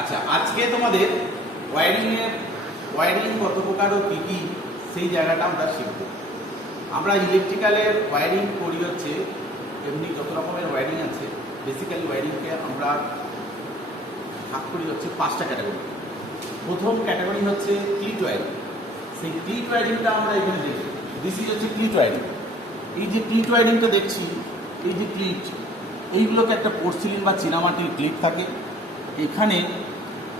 আচ্ছা, আজকে তোমাদের ওয়ারিং কত প্রকার ও কী কী সেই জায়গাটা আমরা শিখব। আমরা ইলেকট্রিক্যালের ওয়ারিং করি হচ্ছে এমনি যত রকমের ওয়ারিং আছে, বেসিক্যালি ওয়ারিংকে আমরা ভাগ করি হচ্ছে 5টা ক্যাটাগরি। প্রথম ক্যাটাগরি হচ্ছে ক্লিট ওয়ারিং। সেই ক্লিট ওয়ারিংটা আমরা এখানে দেখি, দিস ইজ হচ্ছে ক্লিট ওয়ারিং। এই যে ক্লিট ওয়ারিংটা দেখছি, এই যে ক্লিট, এইগুলোকে একটা পোর্সিলিন বা চীনামাটির ক্লিপ থাকে। এখানে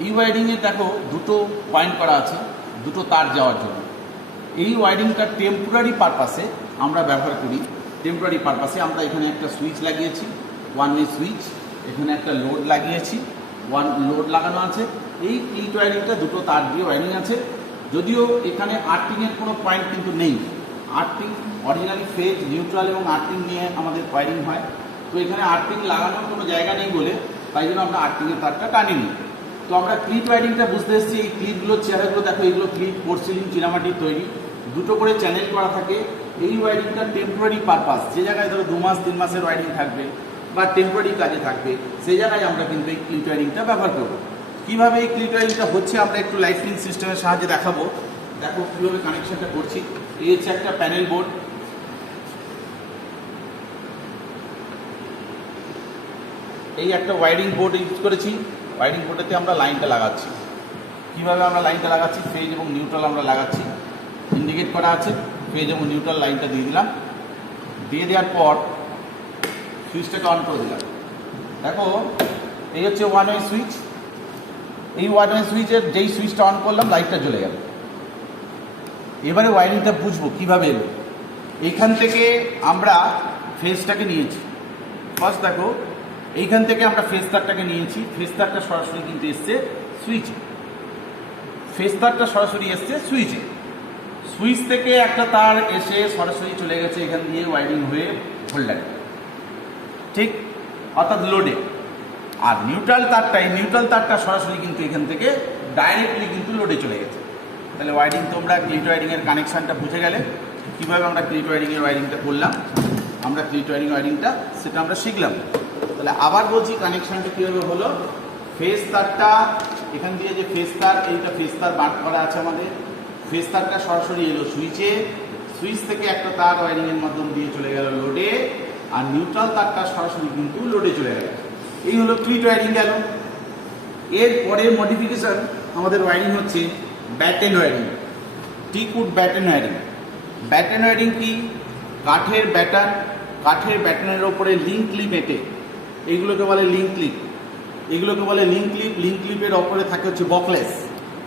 এই ওয়ারিংয়ে দেখো দুটো পয়েন্ট করা আছে, দুটো তার যাওয়ার জন্য। এই ওয়ারিংটা টেম্পোরারি পারপাসে আমরা ব্যবহার করি। টেম্পোরারি পারপাসে আমরা এখানে একটা সুইচ লাগিয়েছি, ওয়ান ওয়ে সুইচ। এখানে একটা লোড লাগিয়েছি, লোড লাগানো আছে। এই ক্লিট ওয়ারিংটা দুটো তার দিয়ে ওয়ারিং আছে। যদিও এখানে আর্থিংয়ের কোনো পয়েন্ট কিন্তু নেই। আর্থিং অরিজিনালি ফেজ, নিউট্রাল এবং আর্থিং নিয়ে আমাদের ওয়ারিং হয়। তো এখানে আর্থিং লাগানোর কোনো জায়গা নেই বলে তাই জন্য আমরা আর্থিংয়ের তারটা টানিনি। তো আমরা ক্লিপ ওয়ারিংটা বুঝতে এসেছি। এই ক্লিপগুলোর চেহারাগুলো দেখো, এগুলো ক্লিপ পোর্সিলিন চীনামাটির তৈরি, দুটো করে চ্যানেল করা থাকে। এই ওয়ারিংটা টেম্পোরারি পারপাস, যে জায়গায় ধরো 2 মাস 3 মাসের ওয়ারিং থাকবে বা টেম্পোরারি কাজে থাকবে, সেই জায়গায় আমরা কিন্তু এই ক্লিপ ওয়ারিংটা ব্যবহার করবো। কীভাবে এই ক্লিপ ওয়ারিংটা হচ্ছে আমরা একটু লাইটনিং সিস্টেমের সাহায্যে দেখাবো। দেখো কীভাবে কানেকশনটা করছি। এই হচ্ছে একটা প্যানেল বোর্ড, এই একটা ওয়ারিং বোর্ড ইউজ করেছি। ওয়ারিং বোর্ডেতে আমরা লাইনটা লাগাচ্ছি। কীভাবে আমরা লাইনটা লাগাচ্ছি, ফেজ এবং নিউট্রাল আমরা লাগাচ্ছি, ইন্ডিকেট করা আছে। ফেজ এবং নিউট্রাল লাইনটা দিয়ে দিলাম। দিয়ে দেওয়ার পর সুইচটাকে অন করে দিলাম। দেখো এই হচ্ছে ওয়ান ওয়ে সুইচ। এই ওয়ান ওয়ে সুইচের যেই সুইচটা অন করলাম, লাইটটা জ্বলে গেল। এবারে ওয়ারিংটা বুঝবো কীভাবে এলো। এইখান থেকে আমরা ফেজটাকে নিয়েছি। ফার্স্ট দেখো, এইখান থেকে আমরা ফেজ তারটাকে নিয়েছি। ফেজ তারটা সরাসরি কিন্তু এসছে সুইচে। ফেজ তারটা সরাসরি এসছে সুইচে। সুইচ থেকে একটা তার এসে সরাসরি চলে গেছে এখান দিয়ে ওয়ারিং হয়ে হোল্ডারে, ঠিক, অর্থাৎ লোডে। আর নিউট্রাল তারটা সরাসরি কিন্তু এখান থেকে ডাইরেক্টলি কিন্তু লোডে চলে গেছে। তাহলে ওয়ারিং, তোমরা ক্লিট ওয়ারিংয়ের কানেকশানটা বুঝে গেলে। কীভাবে আমরা ক্লিট ওয়ারিংয়ের ওয়ারিংটা করলাম, আমরা ক্লিট ওয়ারিংটা সেটা আমরা শিখলাম। তাহলে আবার বলছি কানেকশানটা কীভাবে হলো। ফেজ তারটা এখান দিয়ে, যে ফেজ তার, এইটা ফেজ তার বার করা আছে আমাদের। ফেজ তারটা সরাসরি এলো সুইচে। সুইচ থেকে একটা তার ওয়ারিংয়ের মাধ্যম দিয়ে চলে গেল লোডে। আর নিউট্রাল তারটা সরাসরি কিন্তু লোডে চলে গেল। এই হলো ক্লিট ওয়ারিং গেল। এর পরের মডিফিকেশান আমাদের ওয়ারিং হচ্ছে batten wiring, teakwood batten wiring. Batten wiring কি? কাঠের ব্যাটনের ওপরে লিঙ্ক ক্লিপ এঁটে, এইগুলোকে বলে লিঙ্ক ক্লিপ। লিঙ্ক ক্লিপের ওপরে থাকে হচ্ছে বকলেস।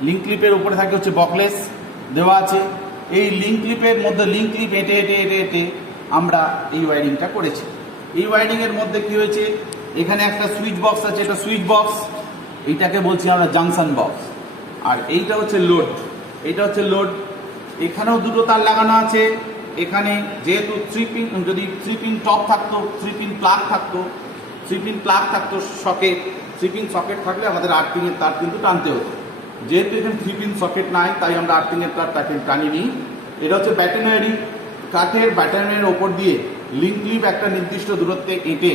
লিঙ্ক ক্লিপের ওপরে থাকে হচ্ছে বকলেস দেওয়া আছে। এই লিঙ্ক ক্লিপের মধ্যে লিঙ্ক ক্লিপ এঁটে আমরা এই ওয়ারিংটা করেছি। এই ওয়ারিংয়ের মধ্যে কি হয়েছে, এখানে একটা সুইচ বক্স আছে, এটা সুইচ বক্স, এইটাকে বলছি আমরা জাংশন বক্স। আর এইটা হচ্ছে লোড। এখানেও দুটো তার লাগানো আছে। এখানে যেহেতু 3 পিন, যদি 3 পিন টপ থাকতো, 3 পিন প্লাগ থাকতো সকেট, 3 পিন সকেট থাকলে আমাদের আর্থিংয়ের তার কিন্তু টানতে হতো। যেহেতু এখানে 3 পিন সকেট নাই, তাই আমরা আর্থিংয়ের তারটাকে টানিনি। এটা হচ্ছে ব্যাটেন ওয়ারিং। কাঠের ব্যাটেনের ওপর দিয়ে লিঙ্ক ক্লিপ একটা নির্দিষ্ট দূরত্বে এঁটে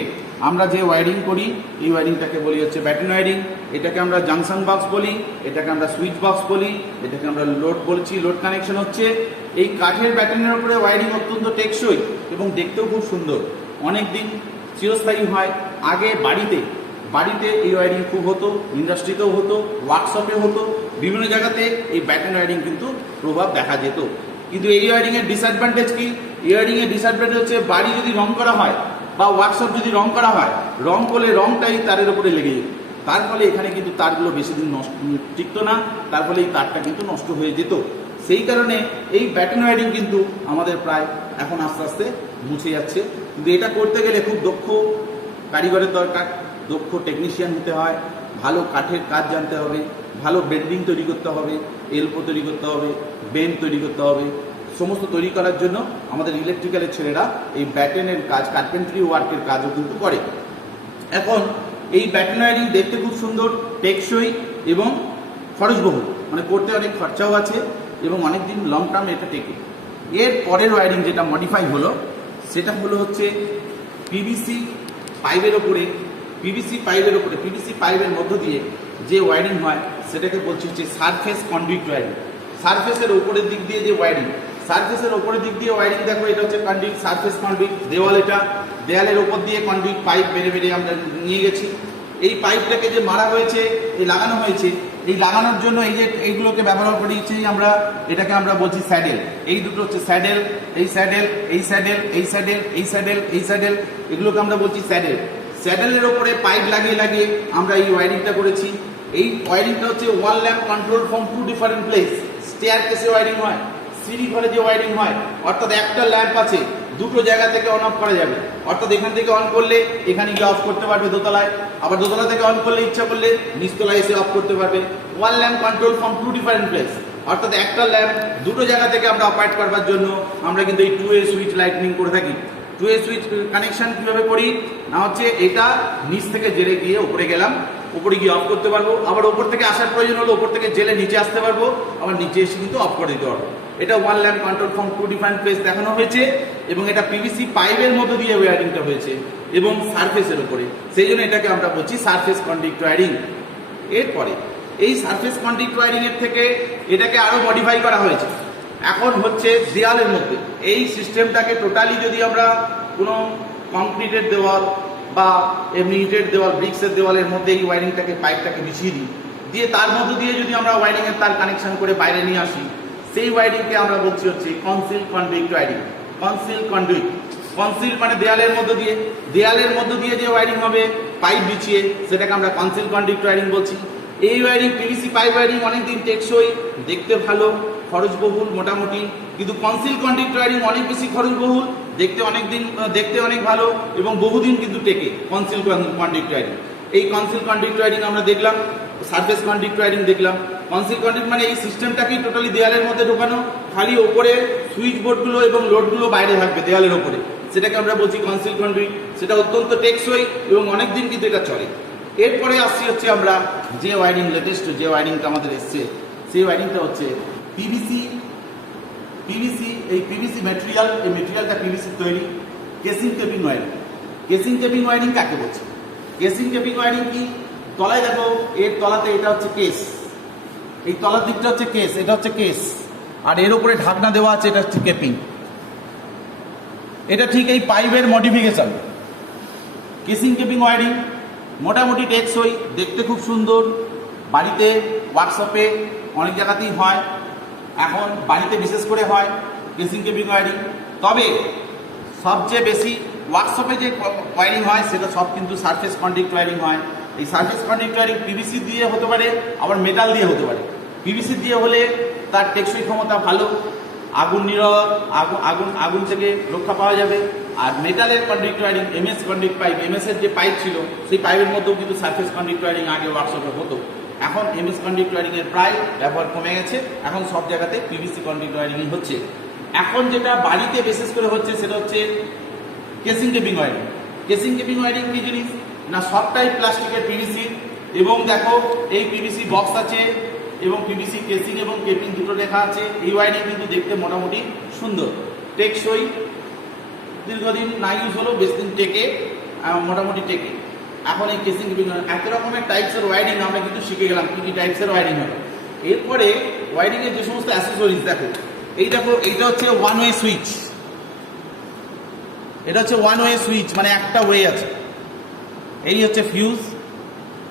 আমরা যে ওয়ারিং করি, এই ওয়ারিংটাকে বলি হচ্ছে ব্যাটেন ওয়ারিং। এটাকে আমরা জাংশন বক্স বলি, এটাকে আমরা সুইচ বক্স বলি, এটাকে আমরা লোড বলছি। লোড কানেকশন হচ্ছে এই কাঠের ব্যাটেনের ওপরে ওয়ারিং অত্যন্ত টেকসই এবং দেখতেও খুব সুন্দর, অনেক দিন চিরস্থায়ী হয়। আগে বাড়িতে এই ওয়ারিং খুব হতো, ইন্ডাস্ট্রিতেও হতো, ওয়ার্কশপে হতো, বিভিন্ন জায়গাতে এই ব্যাটেন ওয়ারিং কিন্তু প্রভাব দেখা যেত। কিন্তু এই ওয়ারিংয়ের ডিসঅ্যাডভান্টেজ কি? এই ওয়ারিংয়ের ডিসঅ্যাডভান্টেজ হচ্ছে বাড়ি যদি রং করা হয় বা ওয়ার্কশপ যদি রং করা হয়, রং করলে রংটাই তারের উপরে লেগে যেত। তার ফলে এখানে কিন্তু তারগুলো বেশি দিন টিকতো না, তার ফলে এই তারটা কিন্তু নষ্ট হয়ে যেত। সেই কারণে এই ব্যাটেন ওয়ারিং কিন্তু আমাদের প্রায় এখন আস্তে আস্তে মুছে যাচ্ছে। কিন্তু এটা করতে গেলে খুব দক্ষ কারিগরের দরকার, দক্ষ টেকনিশিয়ান হতে হয়, ভালো কাঠের কাজ জানতে হবে, ভালো বেন্ডিং তৈরি করতে হবে, এলপো তৈরি করতে হবে, বেন তৈরি করতে হবে। সমস্ত তৈরি করার জন্য আমাদের ইলেকট্রিক্যালের ছেলেরা এই ব্যাটেনের কাজ, কার্পেন্ট্রি ওয়ার্কের কাজও কিন্তু করে। এখন এই ব্যাটেন ওয়ারিং দেখতে খুব সুন্দর, টেকসই এবং খরচবহুল, মানে করতে অনেক খরচাও আছে এবং অনেক দিন লং টার্ম এটা টেকে। এর পরের ওয়ারিং যেটা মডিফাই হলো, সেটা হলো হচ্ছে পিভিসি পাইপের ওপরে পিভিসি পাইপের উপরে, পিভিসি পাইপের মধ্য দিয়ে যে ওয়ারিং হয় সেটাকে বলছি হচ্ছে সারফেস কন্ডুইট ওয়ারিং। সারফেসের উপরের দিক দিয়ে যে ওয়ারিং, সারফেসের উপরের দিক দিয়ে ওয়ারিং, দেখো এটা হচ্ছে কন্ডুইট, সারফেস কন্ডুইট। দেওয়াল, এটা দেওয়ালের উপর দিয়ে কন্ডুইট পাইপ বেড়ে বেড়ে আমরা নিয়ে গেছি। এই পাইপটাকে যে মারা হয়েছে, এই লাগানো হয়েছে, এই লাগানোর জন্য এই যে এইগুলোকে ব্যবহার করেছি আমরা, এটাকে আমরা বলছি স্যাডেল। এই দুটো হচ্ছে স্যাডেল, এই স্যাডেল, এই স্যাডেল, এই স্যাডেল, এই স্যাডেল, এই স্যাডেল, এগুলোকে আমরা বলছি স্যাডেল। স্যাডেলের ওপরে পাইপ লাগিয়ে লাগিয়ে আমরা এই ওয়ারিংটা করেছি। এই ওয়ারিংটা হচ্ছে wall lamp control from two different place. স্টেয়ার কেসে ওয়ারিং হয়, সিঁড়ি ঘরে যে ওয়ারিং হয়, অর্থাৎ একটা ল্যাম্প আছে, দুটো জায়গা থেকে অন অফ করা যাবে। অর্থাৎ এখান থেকে অন করলে এখানে গিয়ে অফ করতে পারবে দোতলায়, আবার দোতলা থেকে অন করলে ইচ্ছা করলে নিচতলায় এসে অফ করতে পারবে। One lamp control from two different place, অর্থাৎ একটা ল্যাম্প দুটো জায়গা থেকে আমরা অপারেট করবার জন্য আমরা কিন্তু এই 2A সুইচ লাইটনিং করে থাকি। 2A সুইচ কানেকশন কীভাবে করি না, হচ্ছে এটা নিচ থেকে জেলে গিয়ে উপরে গেলাম, উপরে গিয়ে অফ করতে পারবো, আবার ওপর থেকে আসার প্রয়োজন হলো ওপর থেকে জেলে নিচে আসতে পারবো, আবার নিচে এসে কিন্তু অফ করে দিতে পারবো। এটা one lamp control from two different place দেখানো হয়েছে, এবং এটা পিভিসি পাইপের মধ্য দিয়ে ওয়ারিংটা হয়েছে এবং সারফেসের উপরে, সেই জন্য এটাকে আমরা বলছি সারফেস কন্ডাক্ট ওয়ারিং। এরপরে এই সারফেস কন্ডাক্ট ওয়ারিং এর থেকে এটাকে আরো মডিফাই করা হয়েছে। এখন হচ্ছে দেয়ালের মধ্যে এই সিস্টেমটাকে টোটালি যদি আমরা কোনো কংক্রিটের দেওয়াল বা এমনি ইটের দেওয়াল, ব্রিক্সের দেওয়ালের মধ্যে এই ওয়ারিংটাকে, পাইপটাকে বিছিয়ে দিই, দিয়ে তার মধ্য দিয়ে যদি আমরা ওয়ারিংয়ের তার কানেকশন করে বাইরে নিয়ে আসি, সেই ওয়ারিংকে আমরা বলছি হচ্ছে conceal conduit wiring. Conceal conduit, conceal মানে দেয়ালের মধ্য দিয়ে, দেয়ালের মধ্য দিয়ে যে ওয়ারিং হবে পাইপ বিছিয়ে, সেটাকে আমরা কনসিল কন্ডুইট ওয়ারিং বলছি। এই ওয়ারিং, পিভিসি পাইপ ওয়ারিং অনেকদিন টেকসই, দেখতে ভালো, খরচবহুল মোটামুটি, কিন্তু কনসিল কন্ডুইট ওয়ারিং অনেক বেশি খরচবহুল, দেখতে অনেক ভালো এবং বহুদিন কিন্তু টেকে। কনসিল কন্ডুইট ওয়ারিং, এই কনসিল কন্ডুইট ওয়ারিং আমরা দেখলাম, সারফেস কন্ডুইট ওয়ারিং দেখলাম। কনসিল কন্ডুইট মানে এই সিস্টেমটাকেই টোটালি দেয়ালের মধ্যে ঢোকানো, খালি ওপরে সুইচ বোর্ডগুলো এবং লোডগুলো বাইরে থাকবে দেয়ালের ওপরে, সেটাকে আমরা বলছি কনসিল কন্ডুইট। সেটা অত্যন্ত টেকসই এবং অনেকদিন কিন্তু এটা চলে। এরপরে আসছি হচ্ছে আমরা যে ওয়ারিং, লেটেস্ট যে ওয়ারিংটা আমাদের এসছে, সেই ওয়ারিংটা হচ্ছে পিভিসি। এই পিভিসি ম্যাটেরিয়াল, এই ম্যাটেরিয়ালটা পিভিসি তৈরি, কেসিং কেবিং ওয়ারিং। কেসিং কেবিং ওয়ারিং কাকে বলছে? কেসিং কেবিং ওয়ারিং কি, তলায় দেখো, এর তলাতে এটা হচ্ছে কেস, এই তলার দিকটা হচ্ছে কেস, এটা হচ্ছে কেস, আর এর উপরে ঢাকনা দেওয়া আছে, এটা হচ্ছে কেপিং। এটা ঠিক এই পাইপের মডিফিকেশন। কেসিং কেপিং ওয়ারিং মোটামুটি টেকসই, দেখতে খুব সুন্দর, বাড়িতে, ওয়ার্কশপে অনেক জায়গাতেই হয়, এখন বাড়িতে বিশেষ করে হয় কেসিং কেবিং ওয়ারিং। তবে সবচেয়ে বেশি ওয়ার্কশপে যে ওয়ারিং হয় সেটা সব কিন্তু সারফেস কন্ডাক্ট ওয়ারিং হয়। এই সারফেস কন্ডাক্ট ওয়ারিং পিভিসি দিয়ে হতে পারে, আবার মেটাল দিয়ে হতে পারে। পিভিসি দিয়ে হলে তার টেকসই ক্ষমতা ভালো, আগুন থেকে রক্ষা পাওয়া যাবে। আর মেটালের conduct wiring, MS conduct pipe, MS এর যে পাইপ ছিল সেই পাইপের মধ্যেও কিন্তু সারফেস কন্ডাক্ট ওয়ারিং আগে ওয়ার্কশপে হতো। এখন এমএস কন্ডাক্ট ওয়ারিং এর প্রায় ব্যবহার কমে গেছে, এখন সব জায়গাতে পিভিসি কন্ডাক্ট ওয়ারিংই হচ্ছে। এখন যেটা বাড়িতে বিশেষ করে হচ্ছে সেটা হচ্ছে কেসিং কেবিং ওয়ারিং। কেসিং কেবিং ওয়ারিং কি জিনিস না, সবটাই প্লাস্টিকের পিভিসি, এবং দেখো এই পিভিসি বক্স আছে এবং পিভিসি কেসিং এবং কেপিং দুটো লেখা আছে। এই ওয়ারিং কিন্তু দেখতে মোটামুটি সুন্দর, টেকসই, দীর্ঘদিন না ইউজ হলেও বেশ দিন টেকে, মোটামুটি টেকে। এখন এই কেসিং কেবিং এত রকমের টাইপসের ওয়ারিং আমরা কিন্তু শিখে গেলাম, কি কি টাইপসের ওয়ারিং হবে। এরপরে ওয়ারিং এর যে সমস্ত অ্যাসেসরিজ দেখো, এইটা হচ্ছে ওয়ান ওয়ে সুইচ। এটা হচ্ছে ওয়ান ওয়ে সুইচ, মানে একটা ওয়ে আছে। এই হচ্ছে ফিউজ,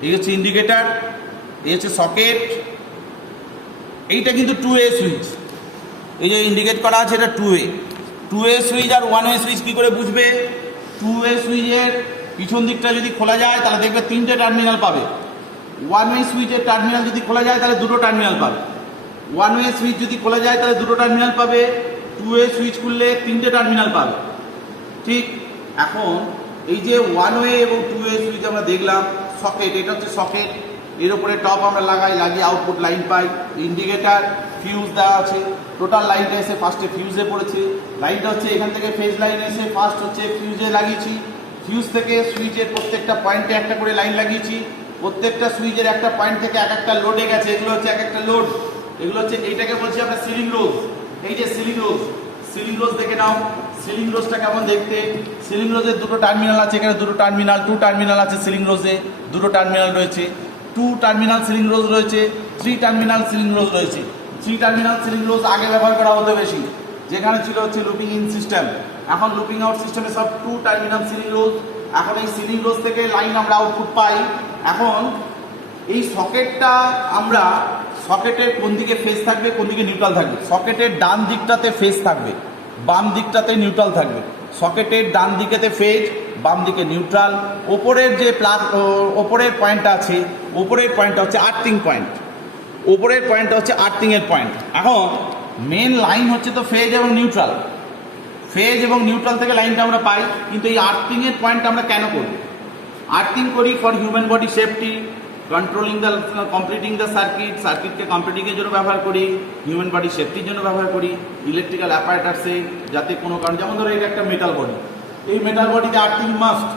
এই হচ্ছে ইন্ডিকেটার, এই হচ্ছে সকেট। এইটা কিন্তু 2A সুইচ, এই যে ইন্ডিকেট করা আছে এটা 2A সুইচ। আর 1 ওয়ে সুইচ কি করে বুঝবে? 2A সুইচের পিছন দিকটা যদি খোলা যায় তাহলে দেখবে 3টে টার্মিনাল পাবে। 1 ওয়ে সুইচের টার্মিনাল যদি খোলা যায় তাহলে 2টো টার্মিনাল পাবে। 1 ওয়ে সুইচ যদি খোলা যায় তাহলে 2টো টার্মিনাল পাবে, 2A সুইচ খুললে 3টে টার্মিনাল পাবে। ঠিক, এখন এই যে 1 ওয়ে এবং 2A সুইচ আমরা দেখলাম, সকেট, এটা হচ্ছে সকেট, এর উপরে টপ আমরা লাগিয়ে আউটপুট লাইন পাই। ইন্ডিকেটার, ফিউজ দেওয়া আছে, টোটাল লাইনটা এসে ফার্স্টে ফিউজে পড়েছে। লাইনটা হচ্ছে এখান থেকে ফেজ লাইন এসে ফার্স্ট হচ্ছে ফিউজে লাগিয়েছি। ফিউজ থেকে সুইচের প্রত্যেকটা পয়েন্টে একটা করে লাইন লাগিয়েছি। প্রত্যেকটা সুইচের একটা পয়েন্ট থেকে এক একটা লোডে গেছে, এগুলো হচ্ছে এক একটা লোড। এগুলো হচ্ছে, এইটাকে বলছি আমরা সিলিং রোজ। এই যে সিলিং রোজ দেখে নাও, সিলিং রোজটা কেমন দেখতে। সিলিং রোজের দুটো টার্মিনাল আছে, এখানে দুটো টার্মিনাল, 2 টার্মিনাল আছে সিলিং রোজে, দুটো টার্মিনাল রয়েছে, 2 টার্মিনাল সিলিং রোজ রয়েছে, 3 টার্মিনাল সিলিং রোজ রয়েছে। 3 টার্মিনাল সিলিং রোজ আগে ব্যবহার করা হতো বেশি, যেখানে ছিল হচ্ছে লুপিং ইন সিস্টেম। এখন লুপিং আউট সিস্টেমে সব 2 টার্মিনাল সিলিং রোজ। এখন এই সিলিং রোজ থেকে লাইন আমরা আউটপুট পাই। এখন এই সকেটটা আমরা সকেটের কোন দিকে ফেজ থাকবে, কোন দিকে নিউট্রাল থাকবে, সকেটের ডান দিকটাতে ফেজ থাকবে, বাম দিকটাতে নিউট্রাল থাকবে। সকেটের ডান দিকেতে ফেজ, বাম দিকে নিউট্রাল। ওপরের যে ওপরের পয়েন্টটা আছে, ওপরের পয়েন্টটা হচ্ছে আর্থিং পয়েন্ট, ওপরের পয়েন্টটা হচ্ছে আর্থিংয়ের পয়েন্ট। এখন মেন লাইন হচ্ছে তো ফেজ এবং নিউট্রাল, ফেজ এবং নিউট্রাল থেকে লাইনটা আমরা পাই। কিন্তু এই আর্থিংয়ের পয়েন্ট আমরা কেন করি? আর্থিং করি for human body safety, controlling the completing the সার্কিটকে কমপ্লিটিংয়ের জন্য ব্যবহার করি, হিউম্যান বডি সেফটির জন্য ব্যবহার করি, ইলেকট্রিক্যাল অ্যাপারেটাসে যাতে কোনো কারণ, যেমন ধরো এটা একটা মেটাল বডি, এই মেটাল বডিতে আর্থিং মাস্ট।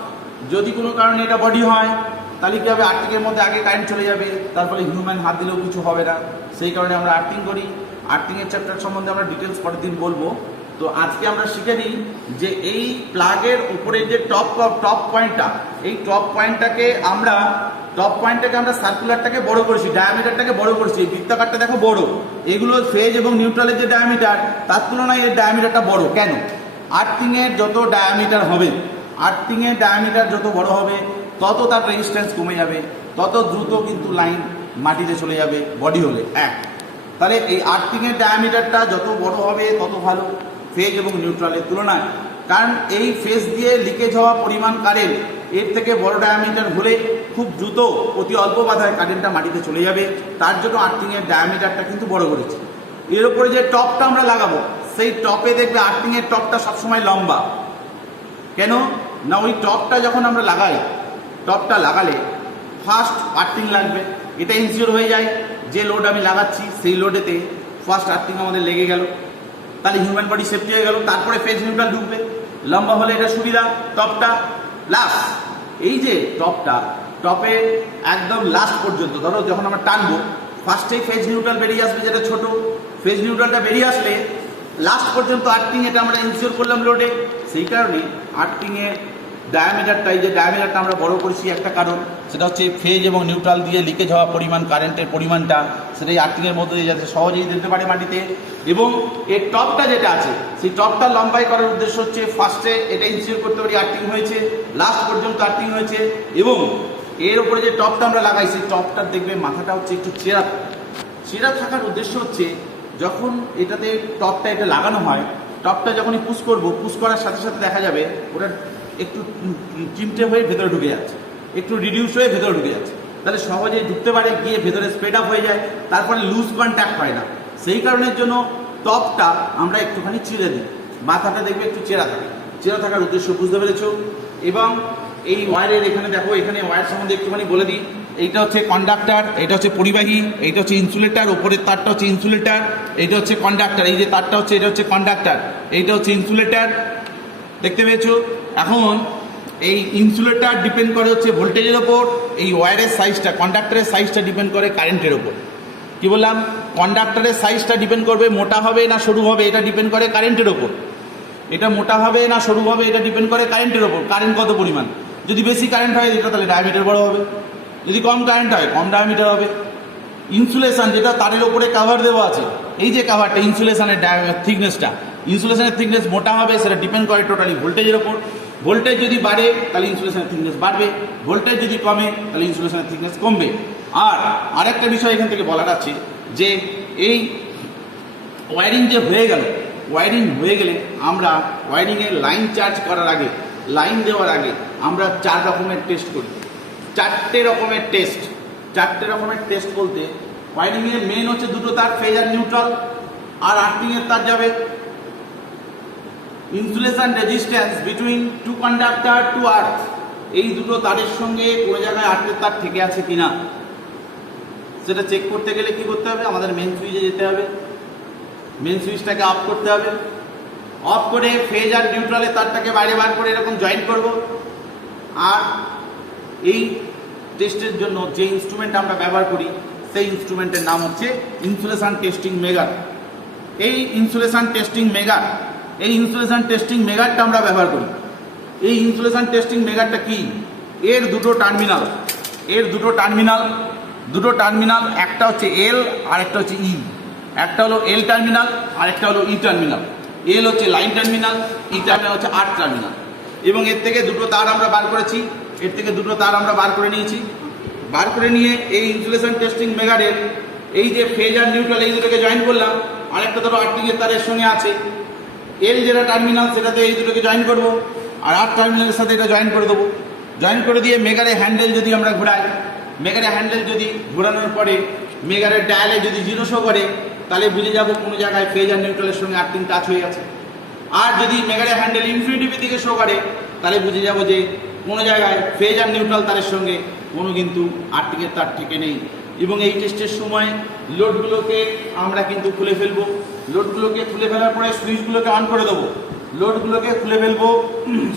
যদি কোনো কারণে এটা বডি হয় তাহলে কী হবে, আর্থিংয়ের মধ্যে আগে কারেন্ট চলে যাবে, তার ফলে হিউম্যান হাত দিলেও কিছু হবে না। সেই কারণে আমরা আর্থিং করি। আর্থিংয়ের চ্যাপ্টার সম্বন্ধে আমরা ডিটেলস পরের দিন বলবো। তো আজকে আমরা শিখে নিই যে এই প্লাগের উপরে যে টপ পয়েন্টটা, এই টপ পয়েন্টটাকে আমরা সার্কুলারটাকে বড় করেছি, ডায়ামিটারটাকে বড় করেছি। এই বৃত্তাকারটা দেখো বড়, এগুলো ফেজ এবং নিউট্রালের যে ডায়ামিটার তার তুলনায় এর ডায়ামিটারটা বড়। কেন? আর্থিংয়ের যত ডায়ামিটার হবে, আর্থিংয়ের ডায়ামিটার যত বড় হবে তত তার রেজিস্ট্যান্স কমে যাবে, তত দ্রুত কিন্তু লাইন মাটিতে চলে যাবে বডি হলে। তাহলে এই আর্থিংয়ের ডায়ামিটারটা যত বড় হবে তত ভালো ফেজ এবং নিউট্রালের তুলনায়। কারণ এই ফেজ দিয়ে লিকেজ হওয়া পরিমাণ কারেন্ট এর থেকে বড় ডায়ামিটার হলে খুব দ্রুত অতি অল্প বাধায় কারেন্টটা মাটিতে চলে যাবে। তার জন্য আর্থিংয়ের ডায়ামিটারটা কিন্তু বড় করেছে। এর উপরে যে টপটা আমরা লাগাবো, সেই টপে দেখবে আর্থিংয়ের টপটা সবসময় লম্বা। কেন না, ওই টপটা যখন আমরা লাগাই, টপটা লাগালে ফার্স্ট আর্থিং লাগবে, এটা ইনসিওর হয়ে যায় যে লোড আমি লাগাচ্ছি সেই লোডেতে ফার্স্ট আর্থিং আমাদের লেগে গেল, তাহলে হিউম্যান বডি সেফটি হয়ে গেল। তারপরে ফেজ নিউট্রাল ঢুকবে, লম্বা হলে এটা সুবিধা। টপটা লাস্ট, এই যে টপে একদম লাস্ট পর্যন্ত, ধরো যখন আমরা টানবো ফার্স্টেই ফেজ নিউট্রাল বেরিয়ে আসবে, যেটা ছোট ফেজ নিউট্রালটা বেরিয়ে আসলে লাস্ট পর্যন্ত আর্থিং এটা আমরা ইনসিওর করলাম লোডে। সেই কারণে আর্থিংয়ের ডায়ামিটারটা, এই যে ডায়ামিটারটা আমরা বড় করেছি একটা কারণ, সেটা হচ্ছে ফেজ এবং নিউট্রাল দিয়ে লিকেজ হওয়া পরিমাণ, কারেন্টের পরিমাণটা সেটাই আর্থিংয়ের মধ্যে দিয়ে যাতে সহজেই দিতে পারে মাটিতে। এবং এর টপটা যেটা আছে সেই টপটা লম্বাই করার উদ্দেশ্য হচ্ছে ফার্স্টে এটা ইনসিওর করতে পারি আর্থিং হয়েছে, লাস্ট পর্যন্ত আর্থিং হয়েছে। এবং এর উপরে যে টপটা আমরা লাগাই সেই টপটার দেখবে মাথাটা হচ্ছে একটু চেরা থাকার উদ্দেশ্য হচ্ছে যখন এটাতে টপটা এটা লাগানো হয়, টপটা যখনই পুশ করবো, পুশ করার সাথে সাথে দেখা যাবে ওটা একটু চিমটে হয়ে ভেতরে ঢুকে যাচ্ছে, একটু রিডিউস হয়ে ভেতরে ঢুকে যাচ্ছে। তাহলে সহজেই ঢুকতে পারে, গিয়ে ভেতরে স্প্রেড আপ হয়ে যায়, তারপরে লুজ কন্ট্যাক্ট হয় না। সেই কারণের জন্য টপটা আমরা একটুখানি চিড়ে দিই, মাথাটা দেখবে একটু চেরা থাকে। চেরা থাকার উদ্দেশ্য বুঝতে পেরেছো? এবং এই ওয়্যারের এখানে দেখো, এখানে ওয়্যার সম্বন্ধে একটুখানি বলে দিই। এইটা হচ্ছে কন্ডাক্টর, এটা হচ্ছে পরিবাহী, এইটা হচ্ছে ইনসুলেটর, উপরের তারটা হচ্ছে ইনসুলেটর, এইটা হচ্ছে কন্ডাক্টর, এই যে তারটা হচ্ছে এটা হচ্ছে কন্ডাক্টর, এইটা হচ্ছে ইনসুলেটর। দেখতে পেয়েছো? এখন এই ইনসুলেটর ডিপেন্ড করে হচ্ছে ভোল্টেজের ওপর, এই ওয়্যারের সাইজটা, কন্ডাক্টরের সাইজটা ডিপেন্ড করে কারেন্টের ওপর। কি বললাম? কন্ডাক্টরের সাইজটা ডিপেন্ড করবে মোটা হবে না সরু হবে, এটা ডিপেন্ড করে কারেন্টের ওপর। এটা মোটা হবে না সরু হবে এটা ডিপেন্ড করে কারেন্টের ওপর, কারেন্ট কত পরিমাণ। যদি বেশি কারেন্ট হয় এটা তাহলে ডায়ামিটার বড় হবে, যদি কম কারেন্ট হয় কম ডায়ামিটার হবে। ইনসুলেশন, যেটা তারের ওপরে কাভার দেওয়া আছে, এই যে কাভারটা, ইনসুলেশনের থিকনেসটা, ইনসুলেশনের থিকনেস মোটা হবে, সেটা ডিপেন্ড করে টোটালি ভোল্টেজের ওপর। ভোল্টেজ যদি বাড়ে তাহলে ইনসুলেশনের থিকনেস বাড়বে, ভোল্টেজ যদি কমে তাহলে ইনসুলেশনের থিকনেস কমবে। আর আরেকটা বিষয় এখান থেকে বলার আছে যে এই ওয়্যারিং যে হয়ে গেল, ওয়্যারিং হয়ে গেলে আমরা ওয়্যারিংয়ের লাইন চার্জ করার আগে, লাইন দেওয়ার আগে আমরা 4 রকমের টেস্ট করি। 4টে রকমের টেস্ট বলতে ওয়্যারিংয়ের মেন হচ্ছে দুটো তার, ফেজ আর নিউট্রাল, আর আর্থিংয়ের তার যাবে। Insulation resistance between 2 conductor to earth, এই দুটো তারের সঙ্গে কোনো জায়গায় আর্থের তার থেকে আছে কিনা সেটা চেক করতে গেলে কি করতে হবে, আমাদের মেন সুইচে যেতে হবে, মেন সুইচটাকে অফ করতে হবে। অফ করে ফেজ আর নিউট্রালের তারটাকে বাইরে বার করে এরকম জয়েন করব। আর এই টেস্টের জন্য যে ইনস্ট্রুমেন্ট আমরা ব্যবহার করি সেই ইনস্ট্রুমেন্টের নাম হচ্ছে ইনসুলেশন টেস্টিং মেগার। এই ইনসুলেশন টেস্টিং মেগারটা আমরা ব্যবহার করি। এই ইনসুলেশন টেস্টিং মেগারটা কি, এর দুটো টার্মিনাল, একটা হচ্ছে এল আর একটা হচ্ছে ই। একটা হলো এল টার্মিনাল আর একটা হলো ই টার্মিনাল। এল হচ্ছে লাইন টার্মিনাল, ই টার্মিনাল হচ্ছে আর্ক টার্মিনাল। এবং এর থেকে দুটো তার আমরা বার করেছি, বার করে নিয়েছি। বার করে নিয়ে এই ইনসুলেশন টেস্টিং মেগারের এই যে ফেজ আর নিউট্রাল এই দুটোকে জয়েন করলাম। আরেকটা ধরো আর্থিং এর তারের সঙ্গে আছে, এল যেটা টার্মিনাল সেটাতে এই দুটোকে জয়েন করব, আর আর্ক টার্মিনালের সাথে এটা জয়েন করে দেবো। জয়েন করে দিয়ে মেগারে হ্যান্ডেল যদি আমরা ঘোরাই, মেগারে হ্যান্ডেল যদি ঘোরানোর পরে মেগারের ডায়ালে যদি 0 শো করে, তাহলে বুঝে যাব কোনো জায়গায় ফেজ আর নিউট্রালের সঙ্গে আর্থিং টাচ হয়ে আছে। আর যদি মেগারে হ্যান্ডেল ইনফিনিটিভি দিকে শো করে, তাহলে বুঝে যাব যে কোনো জায়গায় ফেজ আর নিউট্রাল তারের সঙ্গে কোনো কিন্তু আর্থিংয়ের তার থেকে নেই। এবং এই টেস্টের সময় লোডগুলোকে আমরা কিন্তু খুলে ফেলবো। লোডগুলোকে খুলে ফেলার পরে সুইচগুলোকে অন করে দেবো। লোডগুলোকে খুলে ফেলবো,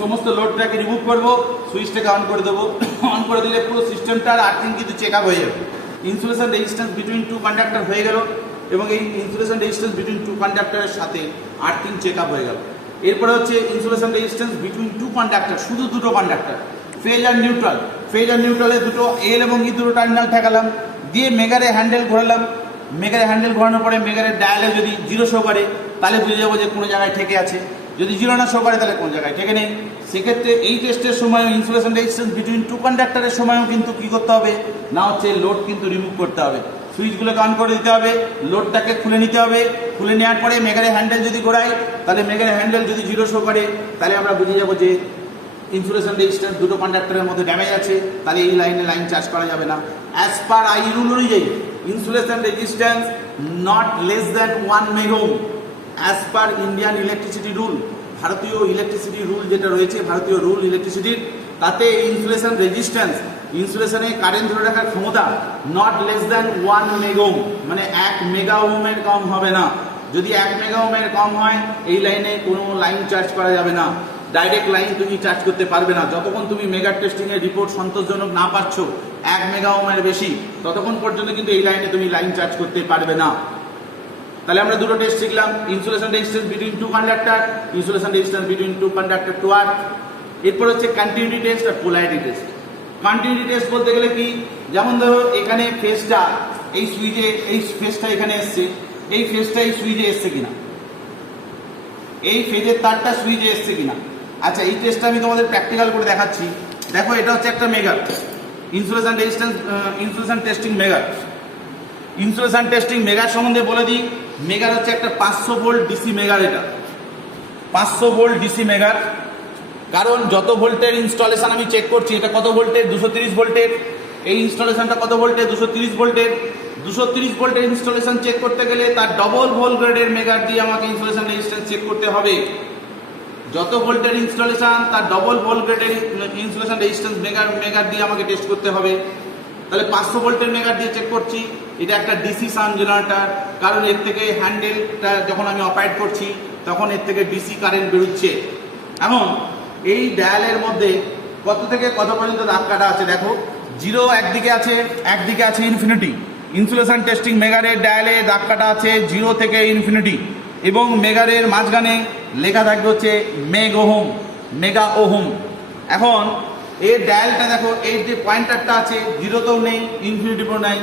সমস্ত লোডটাকে রিমুভ করবো, সুইচটাকে অন করে দেবো। অন করে দিলে পুরো সিস্টেমটার আর্থিং কিন্তু চেক আপ হয়ে যাবে। Insulation resistance between two conductor হয়ে গেল, এবং এই ইনসুলেশন রেজিস্ট্যান্স বিটুইন টু কন্ডাক্টরের সাথে আর্থিং চেক আপ হয়ে গেল। এরপরে হচ্ছে insulation resistance between two conductor, শুধু দুটো কন্ডাক্টর, ফেজ আর নিউট্রালে দুটো এল এবং ই দুটো টার্মিনাল ঠেকালাম, দিয়ে মেগারে হ্যান্ডেল ঘোরালাম। মেগারে হ্যান্ডেল ঘোরানোর পরে মেগারের ডায়ালে যদি 0 শো করে, তাহলে বুঝে যাবো যে কোনো জায়গায় ঠেকে আছে। যদি 0 না শো করে, তাহলে কোনো জায়গায় ঠেকে নেই। সেক্ষেত্রে এই টেস্টের সময় ইনসুলেশন রেজিস্ট্যান্স বিটুইন টু কন্ডাক্টরের সময়ও কিন্তু কী করতে হবে না, হচ্ছে লোড কিন্তু রিমুভ করতে হবে। সুইচগুলোকে অন করে দিতে হবে, লোডটাকে খুলে নিতে হবে। খুলে নেওয়ার পরে মেগারে হ্যান্ডেল যদি ঘোরাই, তাহলে মেগারে হ্যান্ডেল যদি 0 শো করে, তাহলে আমরা বুঝে যাবো যে ইনসুলেশন রেজিস্ট্যান্স দুটো কন্ডাক্টরের মধ্যে ড্যামেজ আছে, তাহলে এই লাইন চার্জ করা যাবে না। অ্যাজ পার আই রুল অনুযায়ী insulation resistance not less than 1 megohm, as per Indian electricity rule. ভারতীয় ইলেকট্রিসিটি রুল যেটা রয়েছে, ভারতীয় রুল ইলেকট্রিসিটির, তাতে ইনসুলেশন রেজিস্ট্যান্স, ইনসুলেশনে কারেন্ট ধরে রাখার ক্ষমতা নট লেস দ্যান 1 মেগোম, মানে 1 মেগা ওহমের কম হবে না। যদি 1 মেগা ওহমের কম হয়, এই লাইনে কোনো লাইন চার্জ করা যাবে না। ডাইরেক্ট লাইন তুমি চার্জ করতে পারবে না যতক্ষণ তুমি মেগা টেস্টিং এর রিপোর্ট সন্তোষজনক না পাচ্ছ 1 মেগা ওহমের বেশি, ততক্ষণ পর্যন্ত কিন্তু এই লাইনে তুমি লাইন চার্জ করতে পারবে না। তাহলে আমরা দুটো টেস্ট শিখলাম, insulation resistance between two conductor, insulation resistance between two conductor to earth. এরপর হচ্ছে কন্টিনিউটি টেস্ট আর পোলারিটি টেস্ট। কন্টিনিউটি টেস্ট বলতে গেলে কি, যেমন ধরো এখানে ফেজটা এই সুইচে, এই ফেজটা এখানে এসছে, এই ফেজটা এই সুইচে এসছে কিনা, এই ফেজের তারটা সুইচে এসছে কিনা। আচ্ছা, এই টেস্টটা আমি তোমাদের প্র্যাকটিক্যাল করে দেখাচ্ছি। দেখো, এটা হচ্ছে একটা megger, insulation resistance insulation testing megger. Insulation testing megger সম্বন্ধে বলে দিই। মেগার হচ্ছে একটা 500 ভোল্ট ডিসি মেগার। এটা 500 ভোল্ট ডিসি মেগার, কারণ যত ভোল্টের ইনস্টলেশন আমি চেক করছি, এটা কত ভোল্টের, 230 ভোল্টের। এই ইনস্টলেশনটা কত ভোল্টের, 230 ভোল্টের। 230 ভোল্টের ইনস্টলেশন চেক করতে গেলে তার ডবল ভোল্ট গ্রেডের মেগার দিয়ে আমাকে ইনসুলেশন রেজিস্ট্যান্স চেক করতে হবে। যত ভোল্টের ইনস্টলেশন, তার ডবল ভোল্ট গ্রেডের ইনসুলেশন রেজিস্ট্যান্স মেগার দিয়ে আমাকে টেস্ট করতে হবে। তাহলে 500 ভোল্টের মেগার দিয়ে চেক করছি। এটা একটা ডিসি সান জেনারেটর, কারণ এর থেকে হ্যান্ডেলটা যখন আমি অপারেট করছি, তখন এর থেকে ডিসি কারেন্ট বেরোচ্ছে। এখন এই ডায়ালের মধ্যে কত থেকে কত পর্যন্ত দাগ কাটা আছে দেখো। 0 একদিকে আছে ইনফিনিটি। ইনসুলেশন টেস্টিং মেগারের ডায়ালে দাগ কাটা আছে 0 থেকে ইনফিনিটি, এবং মেগারের মাঝখানে লেখা থাকবে হচ্ছে মেগা ওহম। এখন এর ডায়ালটা দেখো, এই যে পয়েন্টারটা আছে 0তেও নেই, ইনফিনিটিতেও নেই।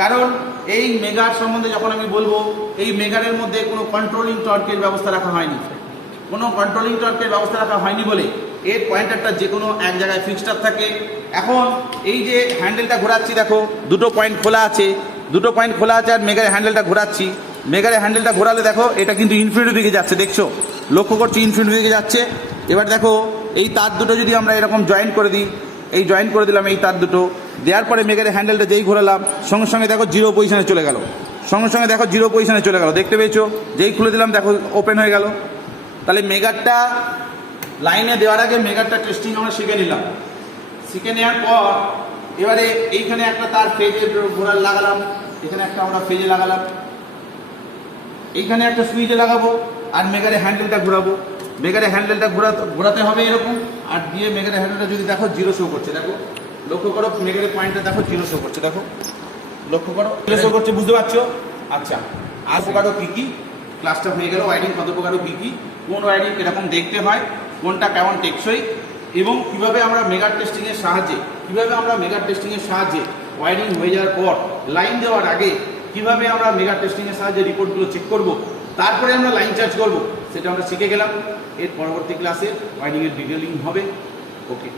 কারণ এই মেগার সম্বন্ধে যখন আমি বলবো, এই মেগারের মধ্যে কোনো কন্ট্রোলিং টর্কের ব্যবস্থা রাখা হয়নি। কোনো কন্ট্রোলিং টর্কের ব্যবস্থা রাখা হয়নি বলে এর পয়েন্টারটা যে কোনো এক জায়গায় ফিক্সড থাকে। এখন এই যে হ্যান্ডেলটা ঘোরাচ্ছি, দেখো দুটো পয়েন্ট খোলা আছে, আর মেগারের হ্যান্ডেলটা ঘোরাচ্ছি। মেগারের হ্যান্ডেলটা ঘোরালে দেখো এটা কিন্তু ইনফিনিটির দিকে যাচ্ছে, দেখছো, লক্ষ্য করছি ইনফিনিটির দিকে যাচ্ছে। এবার দেখো, এই তার দুটো যদি আমরা এরকম জয়েন্ট করে দিই, এই জয়েন্ট করে দিলাম এই তার দুটো, দেওয়ার পরে মেগারের হ্যান্ডেলটা যেই ঘোরালাম, সঙ্গে সঙ্গে দেখো 0 পজিশনে চলে গেল। দেখতে পেয়েছো, যেই খুলে দিলাম দেখো ওপেন হয়ে গেল। তাহলে মেগারটা লাইনে দেওয়ার আগে মেগারটা টেস্টিং আমরা শিখে নিলাম। শিখে নেওয়ার পর এবারে এইখানে একটা তার ফেজে ঘোরার লাগালাম, এখানে একটা আমরা ফেজে লাগালাম, এইখানে একটা সুইচে লাগাবো, আর মেগারে হ্যান্ডেলটা ঘোরাবো। মেগারে হ্যান্ডেলটা ঘোরাতে হবে এরকম, আর দিয়ে মেগারে হ্যান্ডেলটা যদি দেখো 0 শো করছে, দেখো লক্ষ্য করো, মেগারের পয়েন্টটা দেখো 0 শো করছে, দেখো লক্ষ্য করো 0 শো করছে, বুঝতে পারছো? আচ্ছা, আর প্রকারও কী কী ক্লাসটা হয়ে গেল, ওয়ারিং কত প্রকারও কী কী, কোন ওয়ারিং এরকম দেখতে হয়, কোনটা কেমন টেকসই, এবং কিভাবে আমরা মেগার টেস্টিংয়ের সাহায্যে ওয়ারিং হয়ে যাওয়ার পর লাইন দেওয়ার আগে কিভাবে আমরা মেগার টেস্টিংয়ের সাহায্যে রিপোর্টগুলো চেক করব, তারপরে আমরা লাইন চার্জ করব, সেটা আমরা শিখে গেলাম। এর পরবর্তী ক্লাসে ওয়ারিংয়ের ডিটেলিং হবে। ওকে।